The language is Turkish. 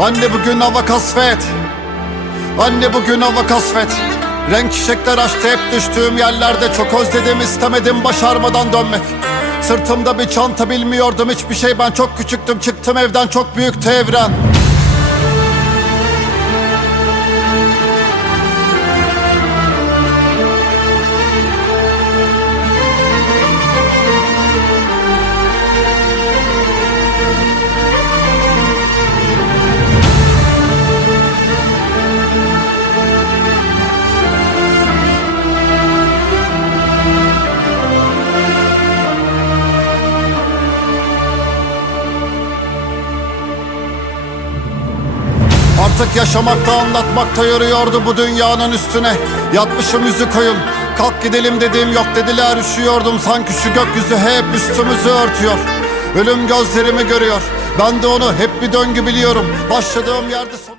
Anne bugün hava kasvet. Anne bugün hava kasvet. Renk çiçekler açtı hep düştüğüm yerlerde. Çok özledim, istemedim başarmadan dönmek. Sırtımda bir çanta, bilmiyordum hiçbir şey. Ben çok küçüktüm, çıktım evden, çok büyüktü evren. Artık yaşamakta, anlatmakta yoruyordu bu dünyanın üstüne. Yatmışım yüzü koyun, kalk gidelim dediğim yok dediler. Üşüyordum sanki şu gökyüzü hep üstümüzü örtüyor. Ölüm gözlerimi görüyor, ben de onu hep bir döngü biliyorum. Başladığım yerde son...